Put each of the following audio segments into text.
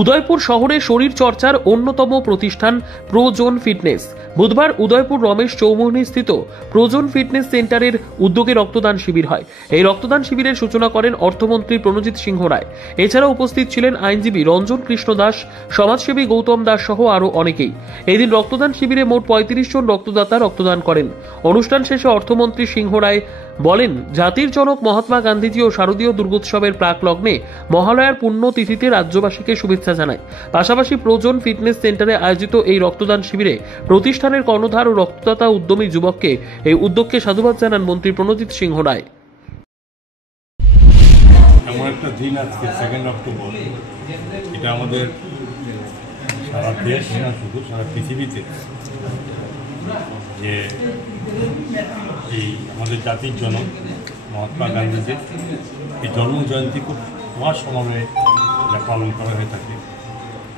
উদয়পুর শহরে শরীর চর্চার অন্যতম প্রতিষ্ঠান প্রোজন ফিটনেস। বুধবার উদয়পুর রমেশ চৌমুহনী স্থিত প্রোজন ফিটনেস সেন্টারের উদ্যোগে রক্তদান শিবির হয়। এই রক্তদান শিবিরের সূচনা করেন অর্থমন্ত্রী প্রণজিৎ সিংহ রায়। এছাড়াও উপস্থিত ছিলেন আইনজীবী রঞ্জন কৃষ্ণ দাস, সমাজসেবী গৌতম দাস সহ আরও অনেকেই। এদিন রক্তদান শিবিরে মোট ৩৫ জন রক্তদাতা রক্তদান করেন। অনুষ্ঠান শেষে অর্থমন্ত্রী সিংহ রায় বলেন, জাতির জনক মহাত্মা গান্ধীজি ও শারদীয় দুর্গোৎসবের প্রাক লগ্নে মহালয়ার পুণ্যতিথিতে রাজ্যবাসীকে শুভেচ্ছা জানায়। পাশাপাশি প্রোজন ফিটনেস সেন্টারে আয়োজিত এই রক্তদান শিবিরে প্রতিষ্ঠানের কর্ণধার ও রক্তদাতা উদ্যমী যুবককে এই উদ্যোগকে সাধুবাদ জানান মন্ত্রী প্রণজিৎ সিংহ রায়। এমন একটা দিন আজকে 2 অক্টোবর, এটা আমাদের সারা দেশ না শুধু সারা পৃথিবীতে যে এই আমাদের জাতির জনক মহাত্মা গান্ধীজির এই জন্মজয়ন্তী খুব মহাসমারোহে যা পালন করা হয়ে থাকে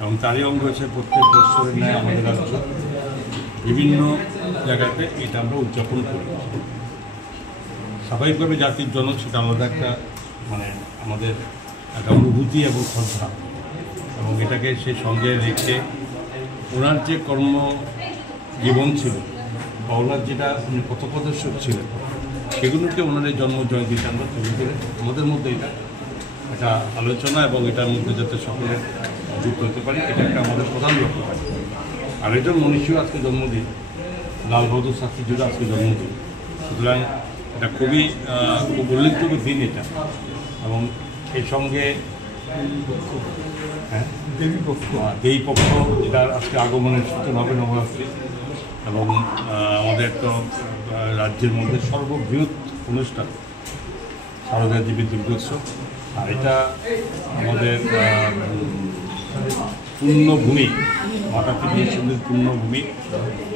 এবং তারই অঙ্গ হচ্ছে প্রত্যেক বছরের ন্যায় আমাদের রাজ্য বিভিন্ন জায়গাতে এটা আমরা উদযাপন করি। স্বাভাবিকভাবে জাতির জনক সেটা আলাদা একটা আমাদের একটা অনুভূতি এবং শ্রদ্ধা, এবং এটাকে সে সঙ্গে রেখে ওনার যে কর্ম জীবন ছিল বা ওনার যেটা উনি পথপ্রদর্শক ছিলেন সেগুলোকে ওনার এই জন্মজয়ন্তীতে আমরা তুলে ধরে আমাদের মধ্যে এটা একটা আলোচনা এবং এটার মধ্যে যাতে সকলে যুক্ত হতে পারি, এটা একটা আমাদের প্রধান লক্ষ্য থাকে। আর একজন মনীষীও আজকে জন্মদিন, লাল বাহাদুর শাস্ত্রীজির আজকে জন্মদিন, সুতরাং এটা খুব উল্লেখযোগ্য দিন এটা। এবং এই সঙ্গে দেবী পক্ষ যেটার আজকে আগমনের সূচনা হবে নবরাত্রি, এবং আমাদের তো রাজ্যের মধ্যে সর্ববৃহৎ অনুষ্ঠান শারদীয়া দেবীর দুর্গোৎসব। আর এটা আমাদের পূর্ণভূমি, মাতা পিতার পূর্ণভূমি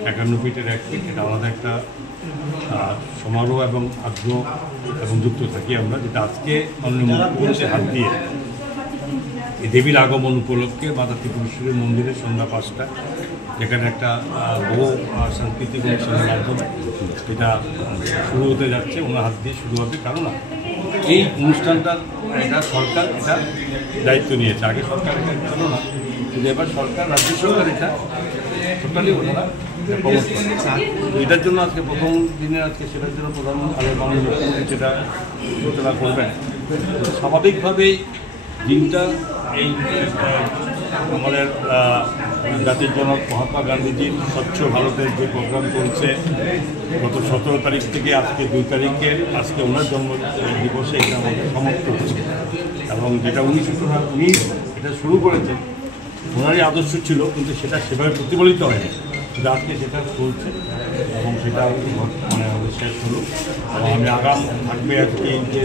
51 ফিটের 1 ফিট, এটা আমাদের একটা সমারোহ এবং আগ্রহ এবং যুক্ত থাকি আমরা, যেটা আজকে মাননীয় মুখ্যমন্ত্রীর হাত দিয়ে এই দেবীর আগমন উপলক্ষে মাতা ত্রিপুরেশ্বরী মন্দিরে সন্ধ্যা 5টায় যেখানে একটা বহু সাংস্কৃতিক অনুষ্ঠানের মাধ্যমে এটা শুরু হতে যাচ্ছে, ওনার হাত দিয়ে শুরু হবে। কারণ এই অনুষ্ঠানটার এটা সরকার এটা দায়িত্ব নিয়েছে, আগে সরকার এটা ছিল না, কিন্তু এবার সরকার, রাজ্য সরকার এটা টোটালি ওনারা প্রমোট করে। এটার জন্য আজকে প্রথম দিনের আজকে সেটার জন্য প্রধানমন্ত্রী মাননীয় মুখ্যমন্ত্রী যেটা সূচনা করবেন, স্বাভাবিকভাবেই দিনটা এই আমাদের জাতির জনক মহাত্মা গান্ধীজির স্বচ্ছ ভারতের যে প্রোগ্রাম চলছে গত 17 তারিখ থেকে আজকে 2 তারিখে, আজকে ওনার জন্ম দিবসে এটা আমাদের সমাপ্ত হচ্ছে। এবং যেটা উনি এটা শুরু করেছেন, ওনারই আদর্শ ছিল, কিন্তু সেটা সেভাবে প্রতিফলিত হয়নি, কিন্তু আজকে সেটা চলছে এবং সেটা শেষ হলো। এবং আমি আগাম থাকবে আজকে যে